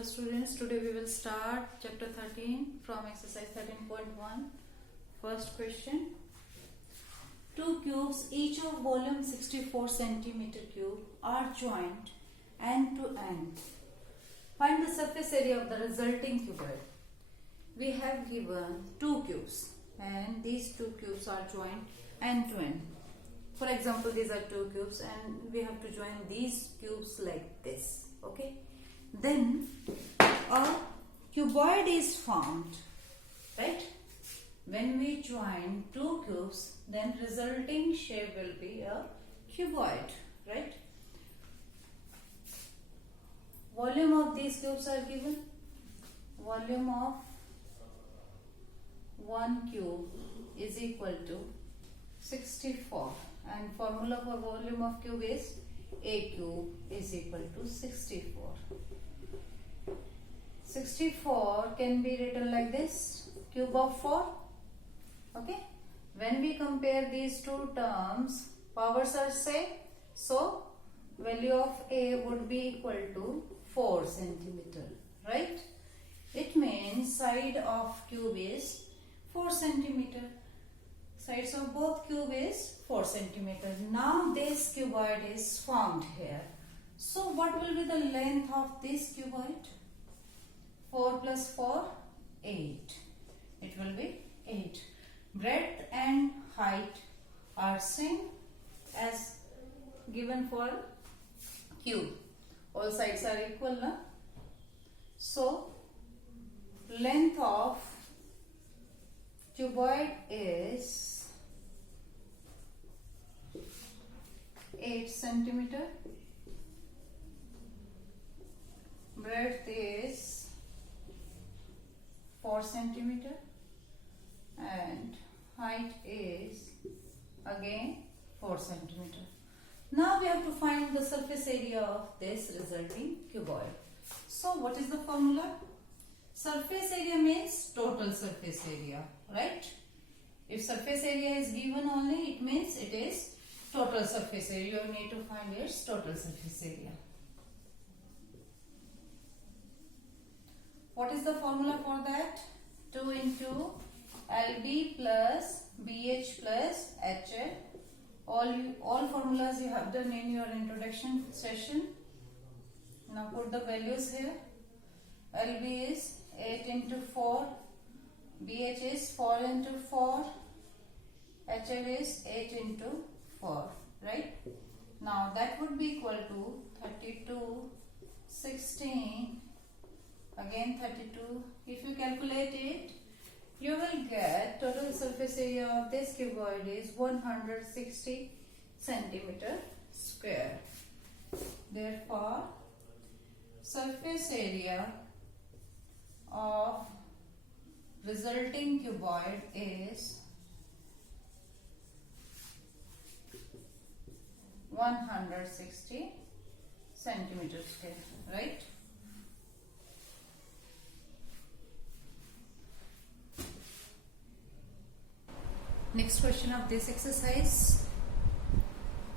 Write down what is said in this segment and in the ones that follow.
Hello students, today we will start chapter 13 from exercise 13.1. First question. Two cubes each of volume 64 centimeter cube are joined end to end. Find the surface area of the resulting cuboid. We have given two cubes and these two cubes are joined end to end. For example, these are two cubes and we have to join these cubes like this. Okay. Then a cuboid is formed, right? When we join two cubes, then resulting shape will be a cuboid, right? Volume of these cubes are given. Volume of one cube is equal to 64, and formula for volume of cube is a cube is equal to 64. 64 can be written like this, cube of 4. Okay. When we compare these two terms, powers are same. So, value of A would be equal to 4 centimeter. Right? It means side of cube is 4 centimeter. Sides of both cube is 4 centimeter. Now this cuboid is formed here. So what will be the length of this cuboid? 4 plus 4, 8. It will be 8. Breadth and height are same as given for cube. All sides are equal, na? So length of cuboid is 8 centimeter. Breadth is 4 centimeter and height is again 4 centimeter. Now we have to find the surface area of this resulting cuboid. So what is the formula? Surface area means total surface area, right? If surface area is given only, it means it is total surface area. You need to find its total surface area. What is the formula for that? 2 into LB plus BH plus HL. All formulas you have done in your introduction session. Now put the values here. LB is 8 into 4. BH is 4 into 4. HL is 8 into 4. Right? Now that would be equal to 32, 16. Again 32. If you calculate it, you will get total surface area of this cuboid is 160 centimeter square. Therefore, surface area of resulting cuboid is 160 centimeter square, right? Next question of this exercise.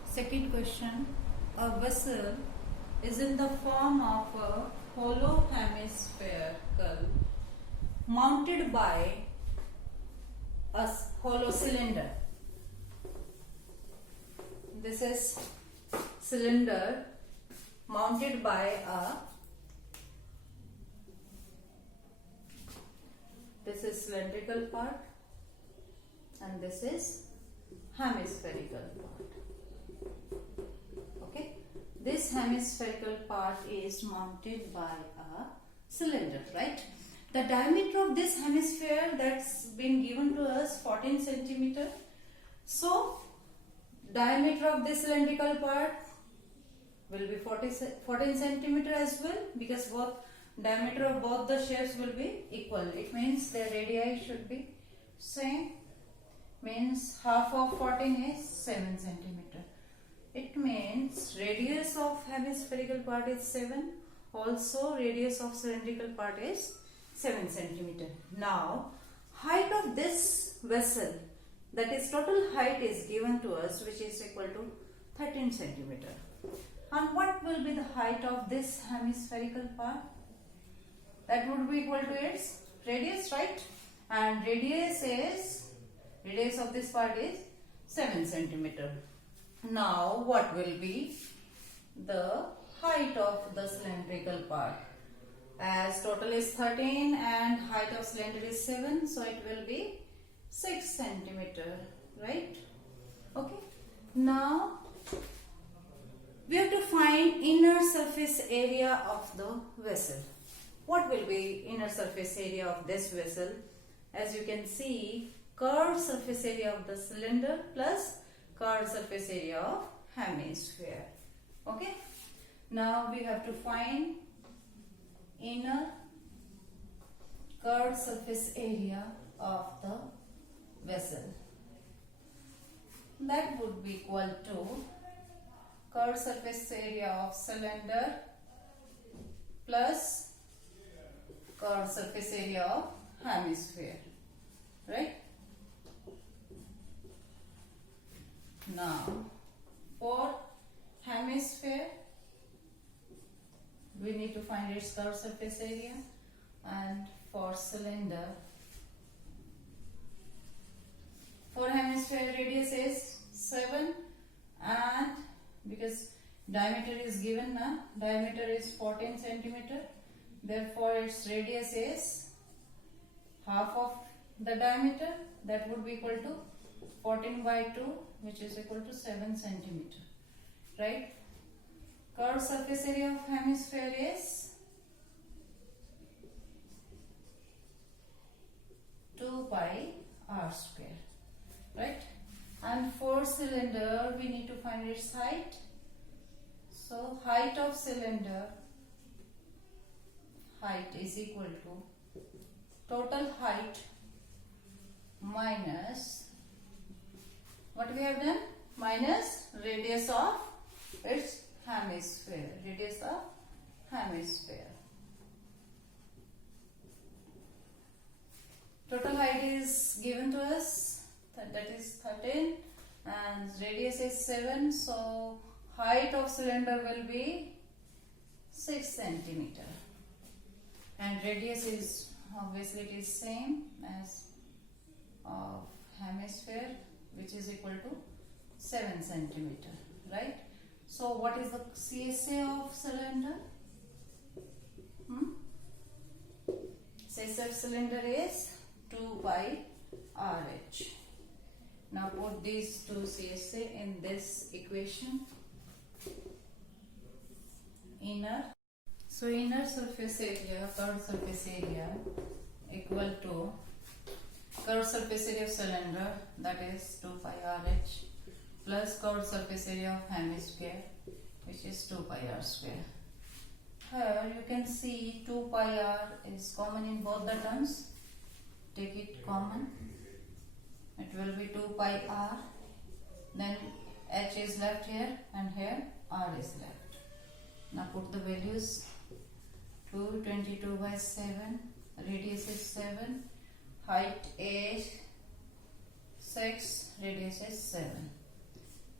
Second question. A vessel is in the form of a hollow hemispherical mounted by a hollow cylinder. This is cylinder mounted by this is cylindrical part and this is hemispherical part. Okay, this hemispherical part is mounted by a cylinder, right? The diameter of this hemisphere that's been given to us 14 centimeter. So diameter of this cylindrical part will be 14 centimeter as well, because both diameter of both the shapes will be equal. It means their radii should be same. Means half of 14 is 7 centimeter. It means radius of hemispherical part is 7. Also radius of cylindrical part is 7 centimeter. Now height of this vessel, that is total height, is given to us, which is equal to 13 centimeter. And what will be the height of this hemispherical part? that would be equal to its radius, right? And radius of this part is 7 centimeter. Now what will be the height of the cylindrical part? As total is 13 and height of cylinder is 7, so it will be 6 centimeter, right? Okay. Now we have to find inner surface area of the vessel. What will be inner surface area of this vessel? As you can see, curved surface area of the cylinder plus curved surface area of hemisphere. Okay. Now we have to find inner curved surface area of the vessel. That would be equal to curved surface area of cylinder plus curved surface area of hemisphere, right? Now for hemisphere we need to find its curved surface area, and for cylinder, for hemisphere radius is 7, and because diameter is given now, diameter is 14 centimeter, therefore its radius is half of the diameter, that would be equal to 14 by 2, which is equal to 7 centimeter, right? Curved surface area of hemisphere is 2 pi r square, right? And for cylinder we need to find its height. So height of cylinder, height is equal to total height minus what we have done, minus radius of its hemisphere, radius of hemisphere. Total height is given to us, that is 13, and radius is 7, so height of cylinder will be 6 centimeter, and radius is obviously it is same as of hemisphere, which is equal to 7 centimeter, right? So what is the Csa of cylinder? Csa of cylinder is 2 by RH. Now put these two Csa in this equation. Inner surface area, curved surface area equal to curved surface area of cylinder, that is 2 pi RH, plus curved surface area of hemisphere, which is 2 pi r square. Here you can see 2 pi r is common in both the terms. Take it common. It will be 2 pi r. Then h is left here and here r is left. Now put the values. 222 by 7. Radius is 7. Height is 6. Radius is 7.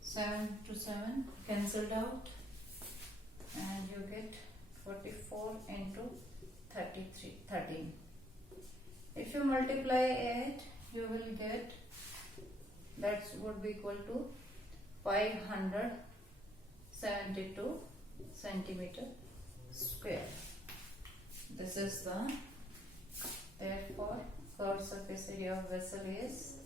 7 to 7 cancelled out, and you get 44 into 13. If you multiply it, you will get, that would be equal to 572 centimeter square. This is the, therefore curved surface area of vessel is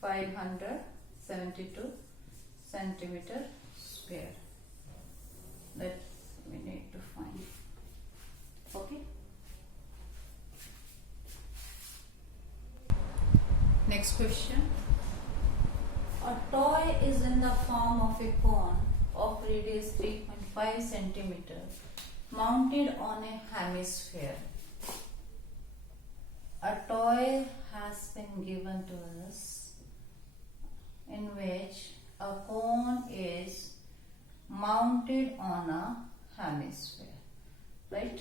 572 centimeter square. That we need to find. Okay. Next question. A toy is in the form of a cone of radius 3.5 centimeter mounted on a hemisphere. A toy has been given to us in which a cone is mounted on a hemisphere, right?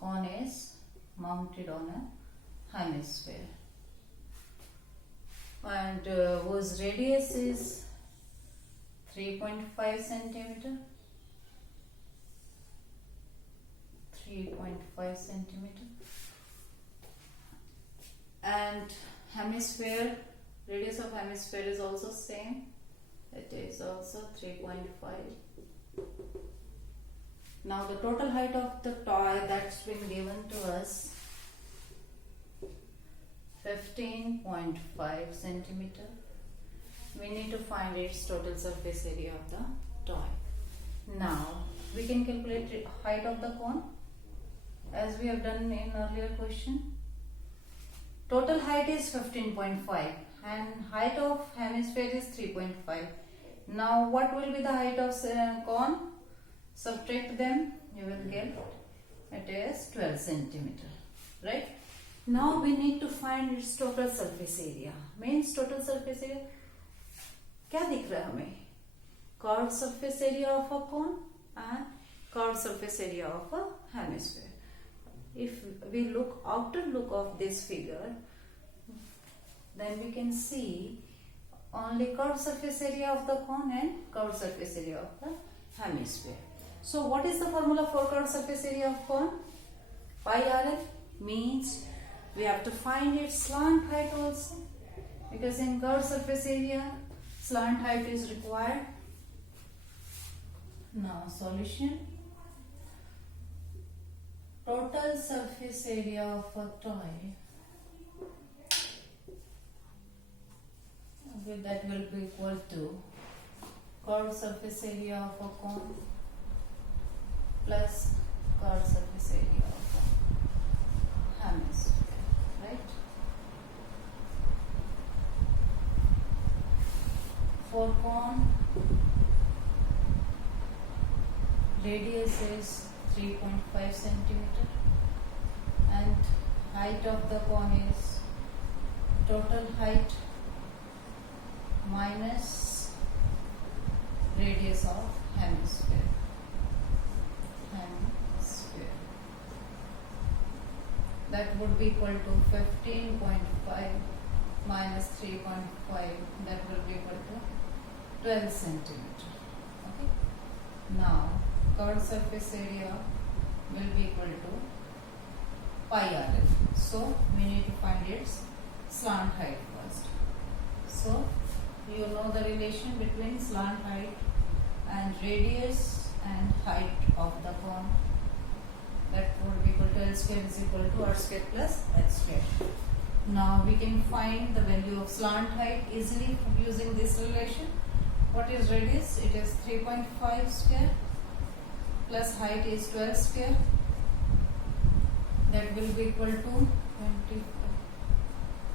Cone is mounted on a hemisphere, and whose radius is 3.5 centimeter 3.5 centimeter. And hemisphere, radius of hemisphere is also same. It is also 3.5. Now the total height of the toy that's been given to us 15.5 centimeter. We need to find its total surface area of the toy. Now we can calculate the height of the cone as we have done in earlier question. Total height is 15.5 and height of hemisphere is 3.5. Now what will be the height of cone? Subtract them, you will get it is 12 centimeter, right? Now we need to find its total surface area. Means total surface area क्या दिख रहा है हमें? Curved surface area of a cone and curved surface area of a hemisphere. If we look outer look of this figure, then we can see only curved surface area of the cone and curved surface area of the hemisphere. So what is the formula for curved surface area of cone? Pi RL means we have to find its slant height also, because in curved surface area slant height is required. Now solution. Total surface area of a toy, okay, that will be equal to curved surface area of a cone plus curved surface area of a hemisphere, right? For cone, radius is 3.5 centimeter and height of the cone is total height minus radius of hemisphere. That would be equal to 15.5 minus 3.5, that will be equal to 12 centimeter. Okay. Now curved surface area will be equal to pi RL. So we need to find its slant height first. So you know the relation between slant height and radius and height of the cone. That would be equal to L square is equal to R square plus H square. Now we can find the value of slant height easily using this relation. What is radius? It is 3.5 square plus height is 12 square. That will be equal to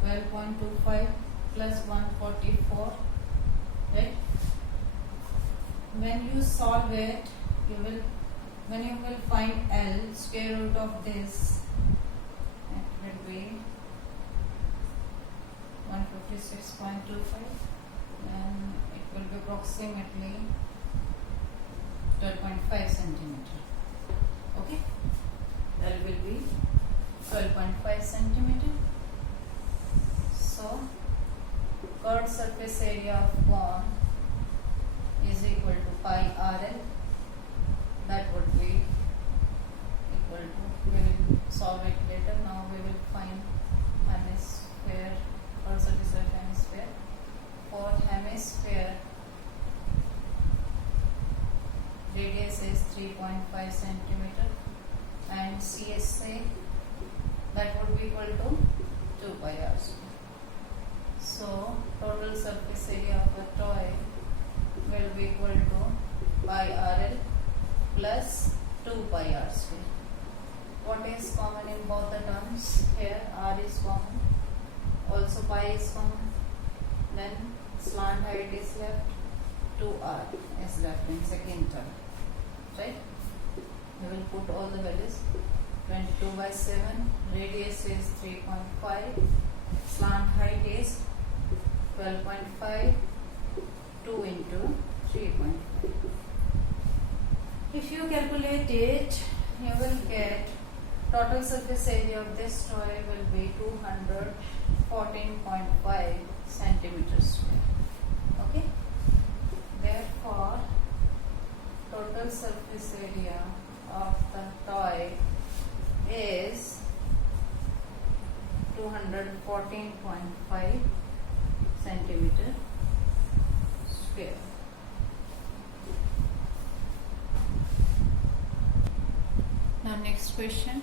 12.25 plus 144. Right? When you solve it, when you will find L, square root of this, it will be 156.25 and it will be approximately 12.5 centimeter. Okay, L will be 12.5 centimeter. So curved surface area of cone is equal to pi RL. That would be equal to, we will solve it later. Now we will find hemisphere, curved surface area of hemisphere. For hemisphere, radius is 3.5 centimeter and Csa, that would be equal to 2 pi r square. So total surface area of a toy will be equal to pi RL plus 2 pi r square. What is common in both the terms? Here r is common, also pi is common, then slant height is left, 2r is left in second term, right? We will put all the values. 22/7, radius is 3.5, slant height is 12.5, 2 into 3.5. If you calculate it, you will get total surface area of this toy will be 214.5 centimeters square. Okay. Therefore, total surface area of the toy is 214.5 centimeter square. Now next question.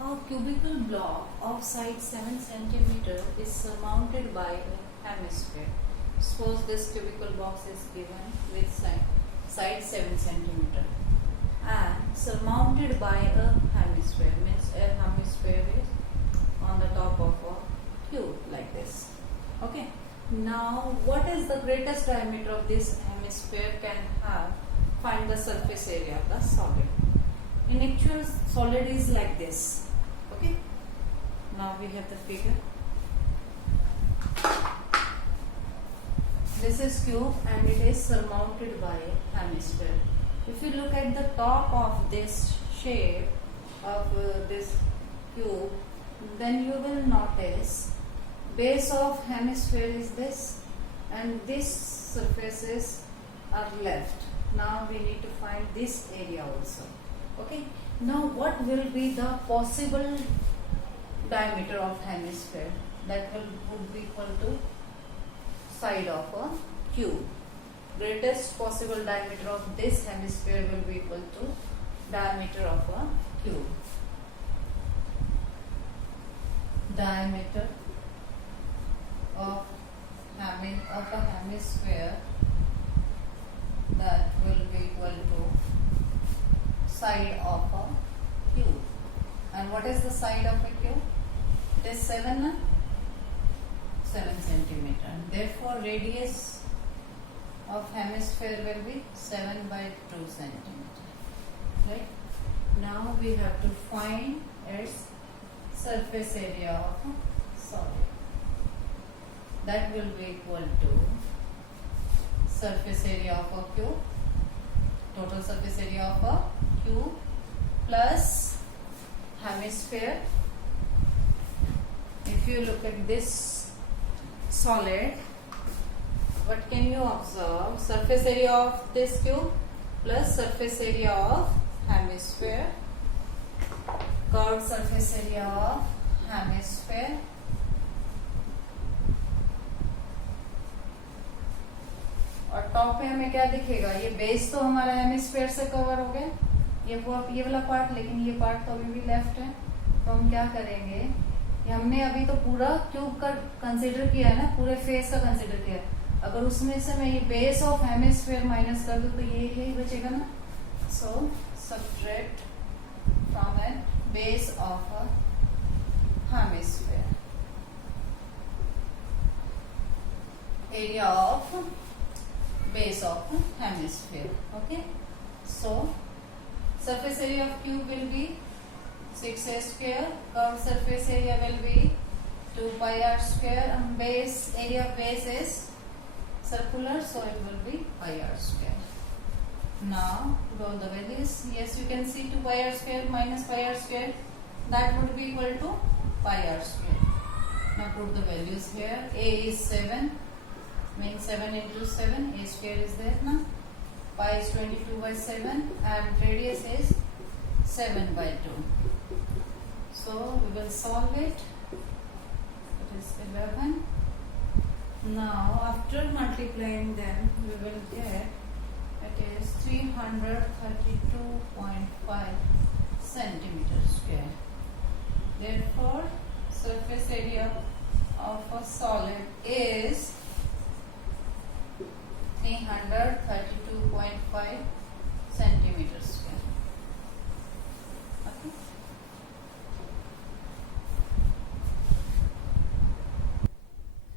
A cubical block of side 7 centimeter is surmounted by a hemisphere. Suppose this cubical box is given with side 7 centimeter and surmounted by a hemisphere, means a hemisphere is on the top of a cube like this. Okay. Now what is the greatest diameter of this hemisphere can have? Find the surface area of the solid. In actual, solid is like this. Okay. Now we have the figure. This is cube and it is surmounted by a hemisphere. If you look at the top of this shape of this cube, then you will notice base of hemisphere is this and this surfaces are left. Now we need to find this area also. Okay. Now what will be the possible diameter of hemisphere? That would be equal to side of a cube. Greatest possible diameter of this hemisphere will be equal to diameter of a cube. Diameter of a hemisphere, that will be equal to side of a cube. And what is the side of a cube? It is 7 centimeter. Therefore, radius of hemisphere will be 7 by 2 centimeter. Right? Now we have to find its surface area of a solid. That will be equal to surface area of a cube, total surface area of a cube plus hemisphere. If you look at this solid, what can you observe? Surface area of this cube plus surface area of hemisphere, curved surface area of hemisphere, और top पे हमें क्या दिखेगा? ये base तो हमारा hemisphere से cover हो गया, ये वाला पार्ट, लेकिन ये पार्ट तो अभी भी लेफ्ट है. तो हम क्या करेंगे? ये हमने अभी तो पूरा क्यूब का कंसीडर किया है ना, पूरे फेस का कंसीडर किया है. अगर उसमें से मैं ये बेस ऑफ हेमिस्फीयर माइनस कर दूं तो ये यही बचेगा ना. So subtract from it base of a hemisphere, area of base of hemisphere. Okay, so surface area of cube will be 6a square, curved surface area will be 2 pi r square, and base area of base is circular, so it will be pi r square. Now put all the values. Yes, you can see 2 pi r square minus pi r square, that would be equal to pi r square. Now put the values here. A is 7, means 7 into 7, a square is there now. Pi is 22 by 7 and radius is 7 by 2. So we will solve it. It is 11. Now after multiplying them, we will get it is 332.5 centimeter square. Therefore, surface area of a solid is 332.5 centimeters square. Okay.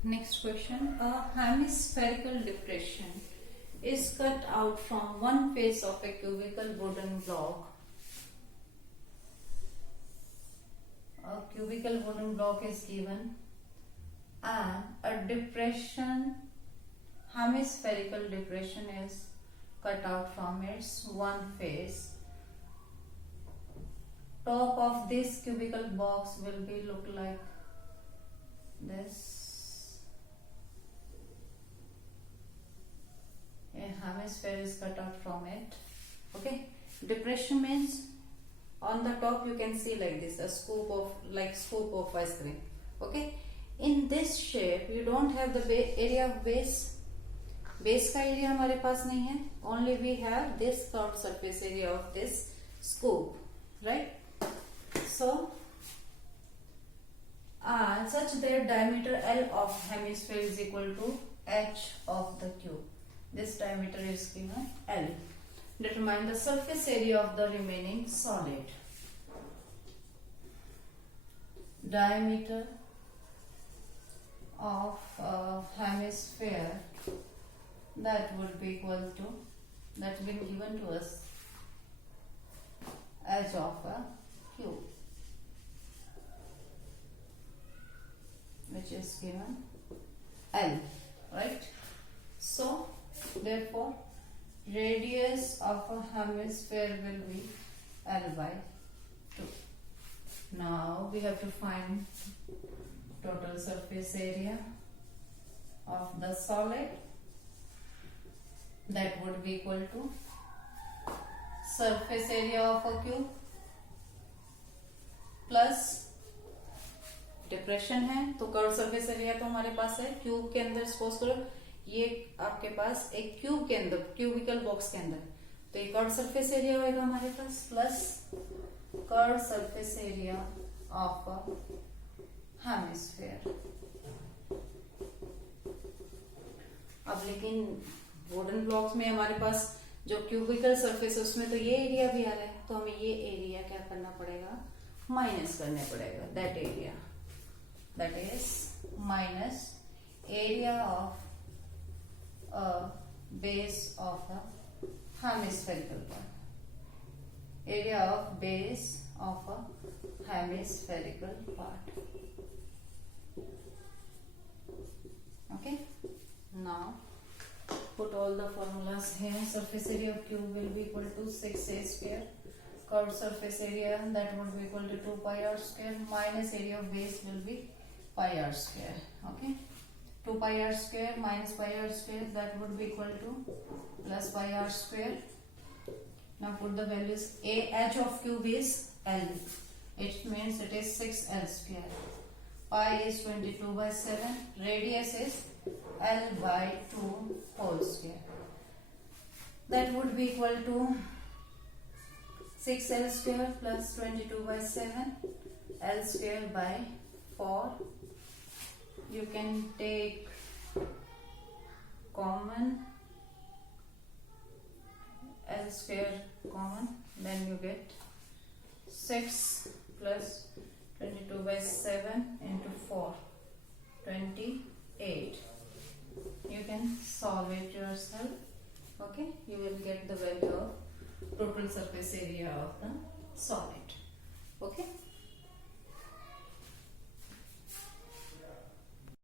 Next question. A hemispherical depression is cut out from one face of a cubical wooden block. A cubical wooden block is given and a depression, hemispherical depression, is cut out from its one face. Top of this cubical box will be look like this. A hemisphere is cut out from it. Okay, depression means on the top you can see like this, a scoop of ice cream. Okay, in this shape you don't have the area of base. Base का area हमारे पास नहीं है, only we have this curved surface area of this scoop, right? So such that diameter L of hemisphere is equal to h of the cube. This diameter is given L. Determine the surface area of the remaining solid. Diameter of hemisphere, that would be equal to, that's been given to us, edge of a cube, which is given L, right? So therefore radius of a hemisphere will be L by 2. Now we have to find total surface area of the solid. That would be equal to surface area of a cube plus depression है, तो curve surface area तो हमारे पास है cube के अंदर. Suppose करो ये आपके पास एक क्यूब के अंदर, क्यूबिकल बॉक्स के अंदर, तो ये कर्व सरफेस एरिया होगा हमारे पास plus curve surface area of a hemisphere. अब लेकिन वुडन ब्लॉक्स में हमारे पास जो क्यूबिकल सरफेस है उसमें तो ये एरिया भी आ रहा है, तो हमें ये एरिया क्या करना पड़ेगा, माइनस करने पड़ेगा. That area, that is minus area of base of the hemispherical part. Area of base of a hemispherical part. Okay, now put all the formulas here. Surface area of cube will be equal to 6a square. Curved surface area, that would be equal to 2 pi r square, minus area of base will be pi r square. Okay, 2 pi r square minus pi r square, that would be equal to plus pi r square. Now put the values. Edge of cube is L, it means it is 6l square. Pi is 22 by 7. Radius is L by 2 whole square. That would be equal to 6l square plus 22 by 7, L square by 4. You can take common, L square common, then you get 6 plus 22 by 7 into 4, 28. You can solve it yourself. Okay, you will get the value of total surface area of the solid. Okay.